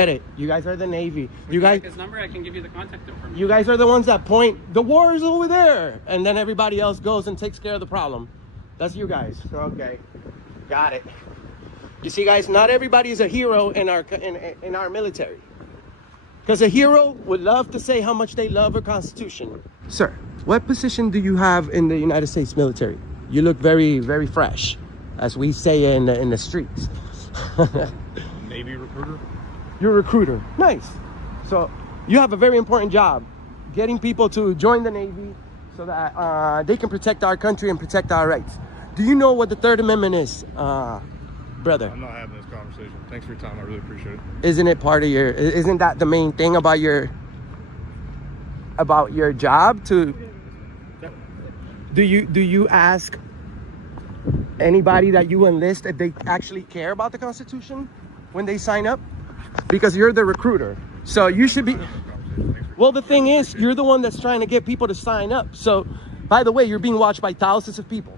Get it. You guys are the Navy. You guys, his number, I can give you the contact information. You guys are the ones that point, the war is over there, and then everybody else goes and takes care of the problem. That's you guys. Okay, got it. You see, guys, not everybody is a hero in our military. Because a hero would love to say how much they love our Constitution. Sir, what position do you have in the United States military? You look very, very fresh, as we say in the streets. Navy recruiter. You're a recruiter. Nice. So you have a very important job, getting people to join the Navy so that they can protect our country and protect our rights. Do you know what the Third Amendment is, brother? I'm not having this conversation. Thanks for your time. I really appreciate it. Isn't it part of your, isn't that the main thing about your job? To do you ask anybody that you enlist if they actually care about the Constitution when they sign up? Because you're the recruiter, so you should be. Well, the thing is, you're the one that's trying to get people to sign up. So, by the way, you're being watched by thousands of people.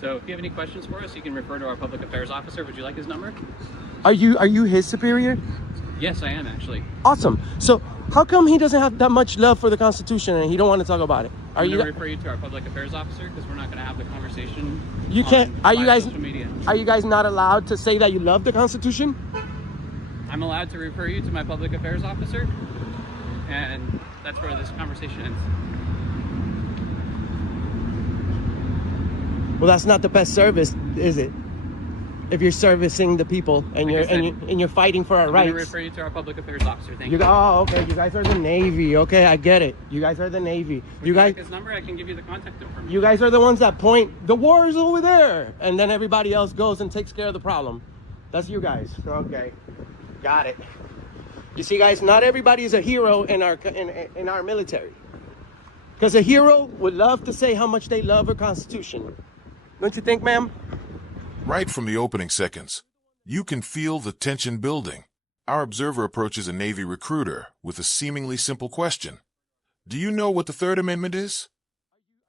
So if you have any questions for us, you can refer to our public affairs officer. Would you like his number? Are you his superior? Yes, I am actually. Awesome. So how come he doesn't have that much love for the Constitution and he don't want to talk about it? Are you refer you to our public affairs officer, because we're not going to have the conversation? You can't. Are you guys? Social media. Are you guys not allowed to say that you love the Constitution? I'm allowed to refer you to my public affairs officer, and that's where this conversation ends. Well, that's not the best service, is it? If you're servicing the people and you're fighting for our rights. I'm going to refer you to our public affairs officer. Thank you. Oh, okay. You guys are the Navy. Okay, I get it. You guys are the Navy. You guys. His number, I can give you the contact information. You guys are the ones that point, the war is over there, and then everybody else goes and takes care of the problem. That's you guys. Okay, got it. You see, guys, not everybody is a hero in our military. Because a hero would love to say how much they love our Constitution. Don't you think, ma'am? Right from the opening seconds, you can feel the tension building. Our observer approaches a Navy recruiter with a seemingly simple question. Do you know what the Third Amendment is?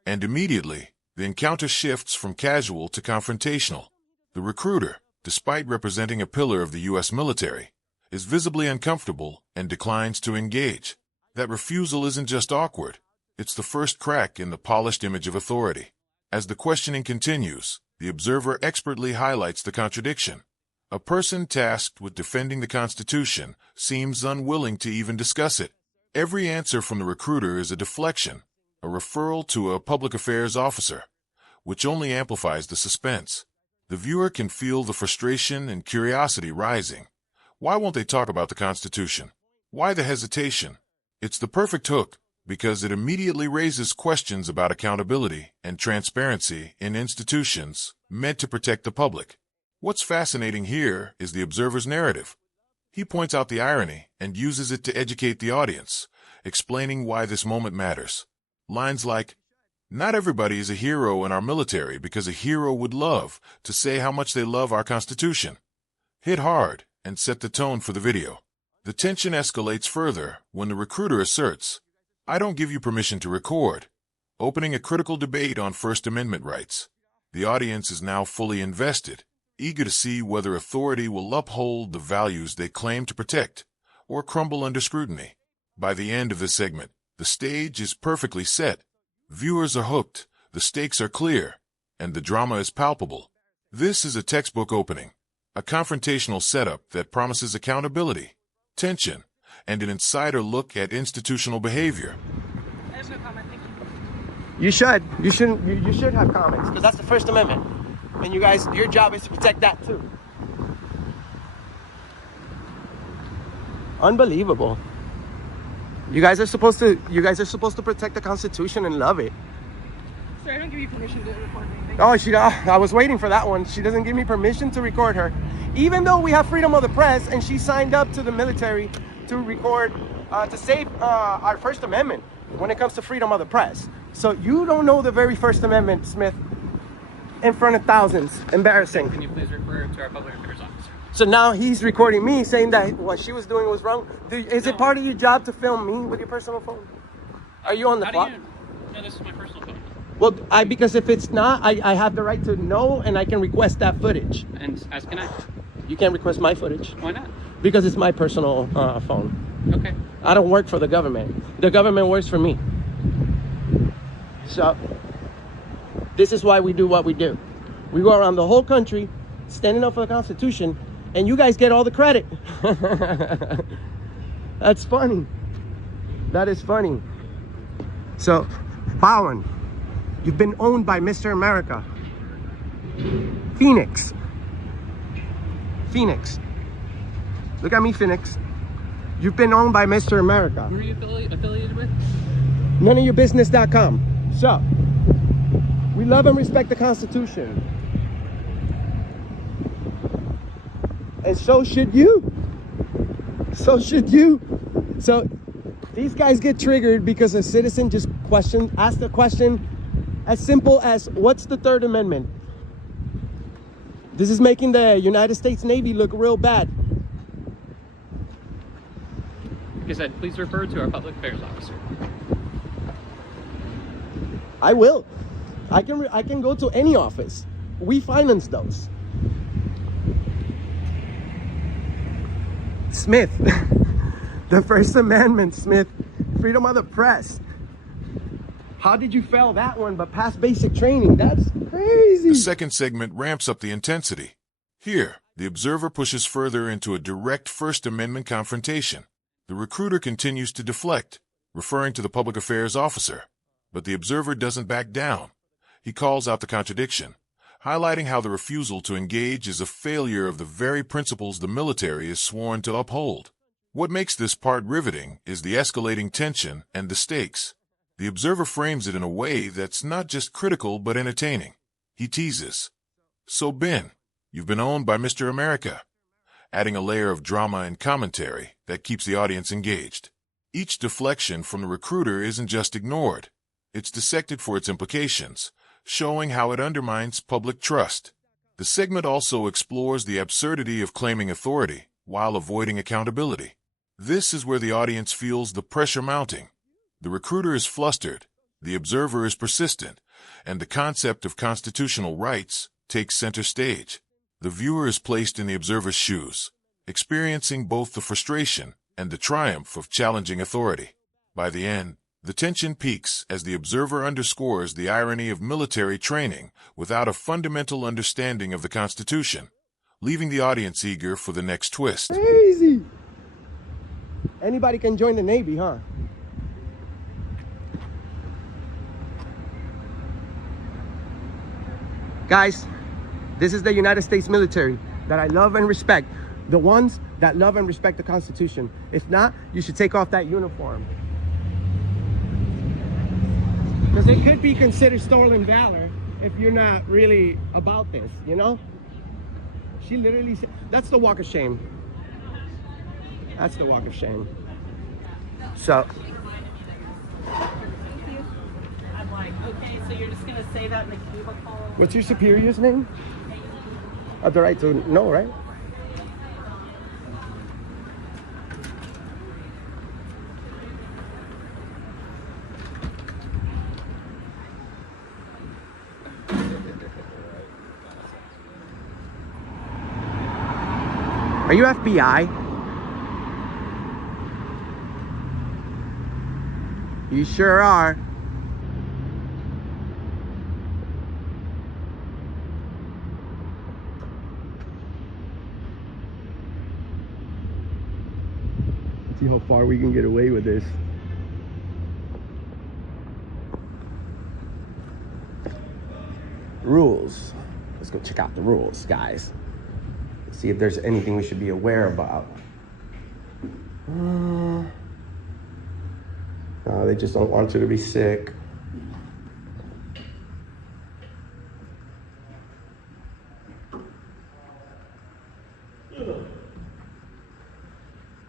And immediately, the encounter shifts from casual to confrontational. The recruiter, despite representing a pillar of the U.S. military, is visibly uncomfortable and declines to engage. That refusal isn't just awkward. It's the first crack in the polished image of authority. As the questioning continues, the observer expertly highlights the contradiction. A person tasked with defending the Constitution seems unwilling to even discuss it. Every answer from the recruiter is a deflection, a referral to a public affairs officer, which only amplifies the suspense. The viewer can feel the frustration and curiosity rising. Why won't they talk about the Constitution? Why the hesitation? It's the perfect hook, because it immediately raises questions about accountability and transparency in institutions meant to protect the public. What's fascinating here is the observer's narrative. He points out the irony and uses it to educate the audience, explaining why this moment matters. Lines like, "Not everybody is a hero in our military because a hero would love to say how much they love our Constitution," hit hard and set the tone for the video. The tension escalates further when the recruiter asserts, "I don't give you permission to record," opening a critical debate on First Amendment rights. The audience is now fully invested, eager to see whether authority will uphold the values they claim to protect or crumble under scrutiny. By the end of this segment, the stage is perfectly set. Viewers are hooked, the stakes are clear, and the drama is palpable. This is a textbook opening, a confrontational setup that promises accountability, tension, and an insider look at institutional behavior. I have no comment, thank you. You should. You should have comments, because that's the First Amendment. And you guys, your job is to protect that too. Unbelievable. You guys are supposed to protect the Constitution and love it. Sir, I don't give you permission to record anything. Oh, I was waiting for that one. She doesn't give me permission to record her. Even though we have freedom of the press and she signed up to the military to record, to save our First Amendment when it comes to freedom of the press. So you don't know the very First Amendment, Smith, in front of thousands. Embarrassing. Can you please refer to our public affairs officer? So now he's recording me saying that what she was doing was wrong. Is it part of your job to film me with your personal phone? Are you on the clock? No, this is my personal phone. Well, because if it's not, I have the right to know and I can request that footage. And as can I. You can't request my footage. Why not? because it's my personal phone. Okay. I don't work for the government. The government works for me. So this is why we do what we do. We go around the whole country standing up for the Constitution, and you guys get all the credit. That's funny. That is funny. So, Bowen, you've been owned by Mr. America. Phoenix. Phoenix. Look at me, Phoenix. You've been owned by Mr. America. Who are you affiliated with? Noneofyourbusiness.com. So, we love and respect the Constitution. And so should you. So should you. So, these guys get triggered because a citizen just asked a question as simple as, what's the Third Amendment? This is making the United States Navy look real bad. Like I said, please refer to our public affairs officer. I will. I can go to any office. We finance those. Smith. The First Amendment, Smith. Freedom of the press. How did you fail that one but pass basic training? That's crazy. The second segment ramps up the intensity. Here, the observer pushes further into a direct First Amendment confrontation. The recruiter continues to deflect, referring to the public affairs officer. But the observer doesn't back down. He calls out the contradiction, highlighting how the refusal to engage is a failure of the very principles the military is sworn to uphold. What makes this part riveting is the escalating tension and the stakes. The observer frames it in a way that's not just critical but entertaining. He teases, "So Ben, you've been owned by Mr. America," adding a layer of drama and commentary that keeps the audience engaged. Each deflection from the recruiter isn't just ignored. It's dissected for its implications, showing how it undermines public trust. The segment also explores the absurdity of claiming authority while avoiding accountability. This is where the audience feels the pressure mounting. The recruiter is flustered, the observer is persistent, and the concept of constitutional rights takes center stage. The viewer is placed in the observer's shoes, experiencing both the frustration and the triumph of challenging authority. By the end, the tension peaks as the observer underscores the irony of military training without a fundamental understanding of the Constitution, leaving the audience eager for the next twist. Crazy. Anybody can join the Navy, huh? Guys, this is the United States military that I love and respect. The ones that love and respect the Constitution. If not, you should take off that uniform. Because it could be considered stolen valor if you're not really about this, you know? She literally said, that's the walk of shame. That's the walk of shame. So. I'm like, okay, so you're just gonna say that in the cubicle? What's your superior's name? I have the right to know, right? Are you FBI? You sure are. See how far we can get away with this. Rules. Let's go check out the rules, guys. See if there's anything we should be aware about. No, they just don't want you to be sick.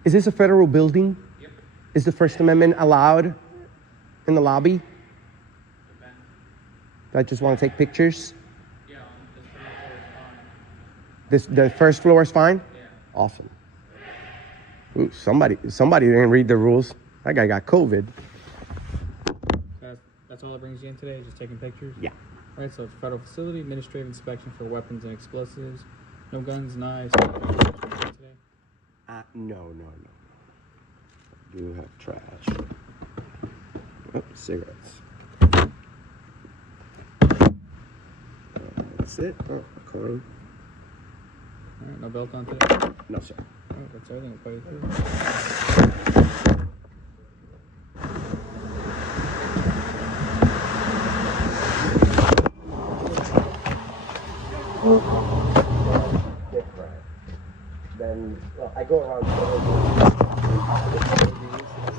Is this a federal building? Yep. Is the First Amendment allowed in the lobby? Do I just want to take pictures? Yeah, this The first floor is fine? Yeah. Awesome. Ooh, somebody didn't read the rules. That guy got COVID. That's all that brings you in today, just taking pictures? Yeah. All right, so federal facility, administrative inspection for weapons and explosives. No guns, knives. Today. No. I do have trash. Oh, cigarettes. That's it. Oh, coin. Alright, no belt on today? No, sir. Alright, that's everything. We'll pay you through. Different. Then I go around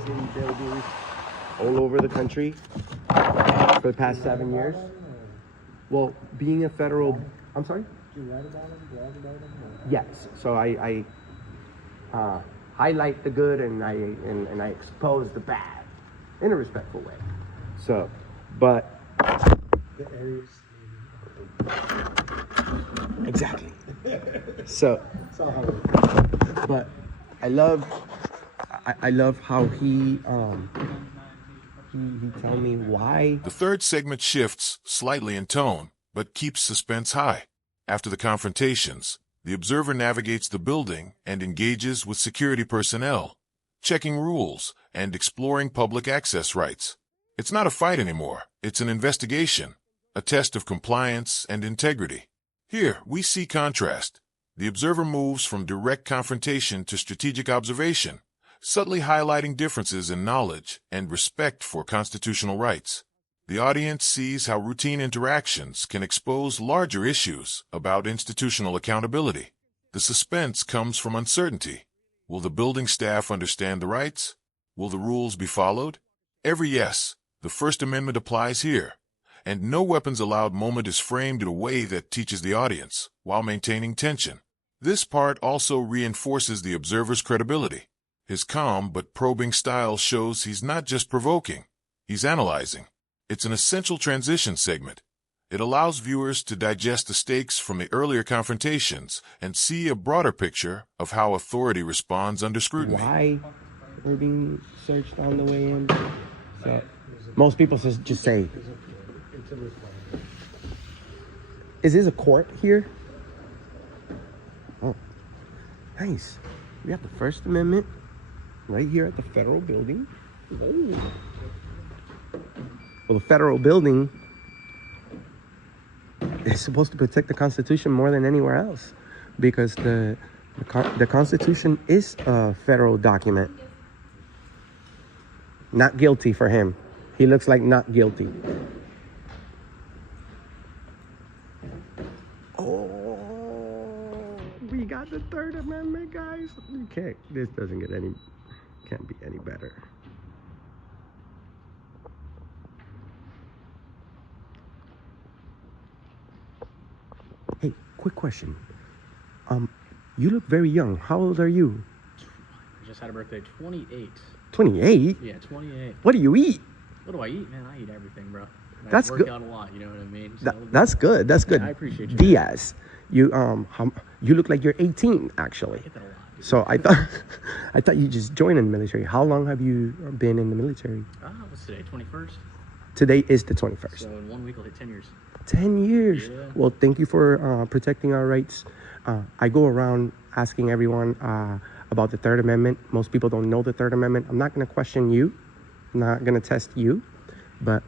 city buildings all over the country for the past 7 years. Well, being a federal, I'm sorry? Do you write about them? Blog about them? Yes. So I highlight the good and I expose the bad in a respectful way. So, but The areas. exactly. So, but I love how he tell me why. The third segment shifts slightly in tone, but keeps suspense high. After the confrontations, the observer navigates the building and engages with security personnel, checking rules and exploring public access rights. It's not a fight anymore. It's an investigation, a test of compliance and integrity. Here, we see contrast. The observer moves from direct confrontation to strategic observation, subtly highlighting differences in knowledge and respect for constitutional rights. The audience sees how routine interactions can expose larger issues about institutional accountability. The suspense comes from uncertainty. Will the building staff understand the rights? Will the rules be followed? Every yes, the First Amendment applies here, and no weapons allowed moment is framed in a way that teaches the audience while maintaining tension. This part also reinforces the observer's credibility. His calm but probing style shows he's not just provoking, he's analyzing. It's an essential transition segment. It allows viewers to digest the stakes from the earlier confrontations and see a broader picture of how authority responds under scrutiny. Why we're being searched on the way in. So most people just say, is this a court here? Oh, nice. We have the First Amendment right here at the federal building. Oh. Well, the federal building is supposed to protect the Constitution more than anywhere else, because the Constitution is a federal document. Not guilty for him. He looks like not guilty. Oh, we got the Third Amendment, guys. Okay, this doesn't get any, can't be any better. Hey, quick question. You look very young. How old are you? I just had a birthday, 28. 28? Yeah, 28. What do you eat? What do I eat, man? I eat everything, bro. That's I good. work out a lot, you know what I mean? So That's good. That's good. I appreciate you. Diaz, you you look like you're 18 actually. I get that a lot, dude. So I thought you just joined in the military. How long have you been in the military? What's today, 21st? Today is the 21st. So in 1 week I'll hit 10 years. 10 years. Yeah. Well, thank you for protecting our rights. I go around asking everyone about the Third Amendment. Most people don't know the Third Amendment. I'm not going to question you. I'm not going to test you. But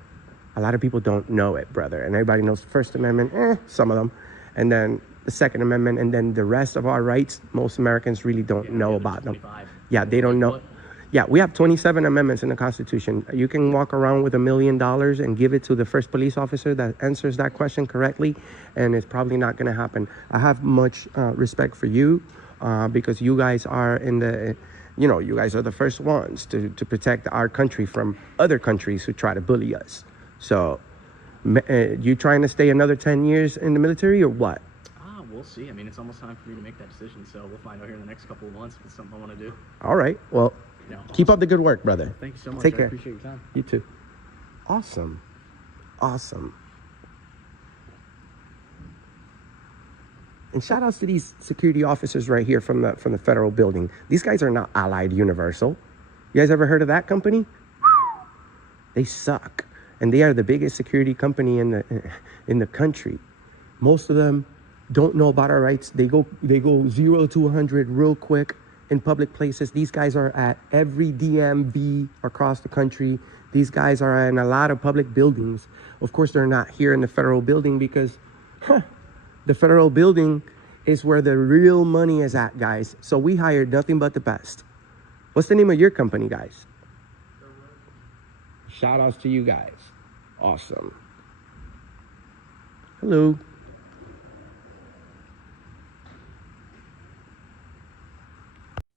a lot of people don't know it, brother. And everybody knows the First Amendment, some of them. And then the Second Amendment, and then the rest of our rights, most Americans really don't know about them. 25. Yeah, they don't know. Yeah, we have 27 amendments in the Constitution. You can walk around with $1 million and give it to the first police officer that answers that question correctly, and it's probably not going to happen. I have much respect for you because you guys are in the, you guys are the first ones to protect our country from other countries who try to bully us. So, you trying to stay another 10 years in the military or what? We'll see. I mean, it's almost time for me to make that decision, so we'll find out here in the next couple of months if it's something I want to do. All right. Well, keep up the good work, brother. Thank you so much. Take care. I appreciate your time. You too. Awesome. Awesome. And shout outs to these security officers right here from the federal building. These guys are not Allied Universal. You guys ever heard of that company? They suck. And they are the biggest security company in the country. Most of them don't know about our rights. They go 0 to 100 real quick, in public places. These guys are at every DMV across the country. These guys are in a lot of public buildings. Of course, they're not here in the federal building because the federal building is where the real money is at, guys. So we hired nothing but the best. What's the name of your company, guys? Shout outs to you guys. Awesome. Hello.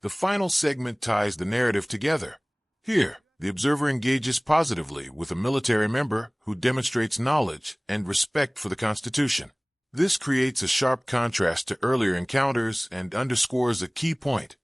The final segment ties the narrative together. Here, the observer engages positively with a military member who demonstrates knowledge and respect for the Constitution. This creates a sharp contrast to earlier encounters and underscores a key point.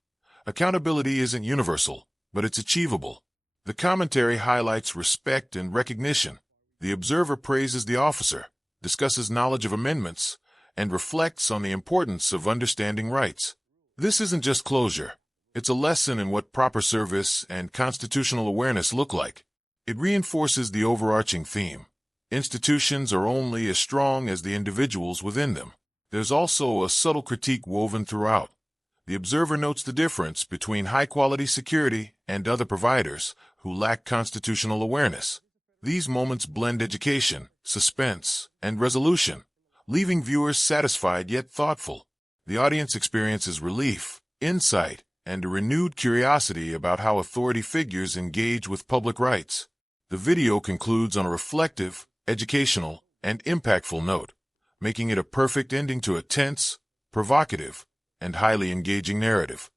Accountability isn't universal, but it's achievable. The commentary highlights respect and recognition. The observer praises the officer, discusses knowledge of amendments, and reflects on the importance of understanding rights. This isn't just closure. It's a lesson in what proper service and constitutional awareness look like. It reinforces the overarching theme. Institutions are only as strong as the individuals within them. There's also a subtle critique woven throughout. The observer notes the difference between high-quality security and other providers who lack constitutional awareness. These moments blend education, suspense, and resolution, leaving viewers satisfied yet thoughtful. The audience experiences relief, insight, and a renewed curiosity about how authority figures engage with public rights. The video concludes on a reflective, educational, and impactful note, making it a perfect ending to a tense, provocative, and highly engaging narrative.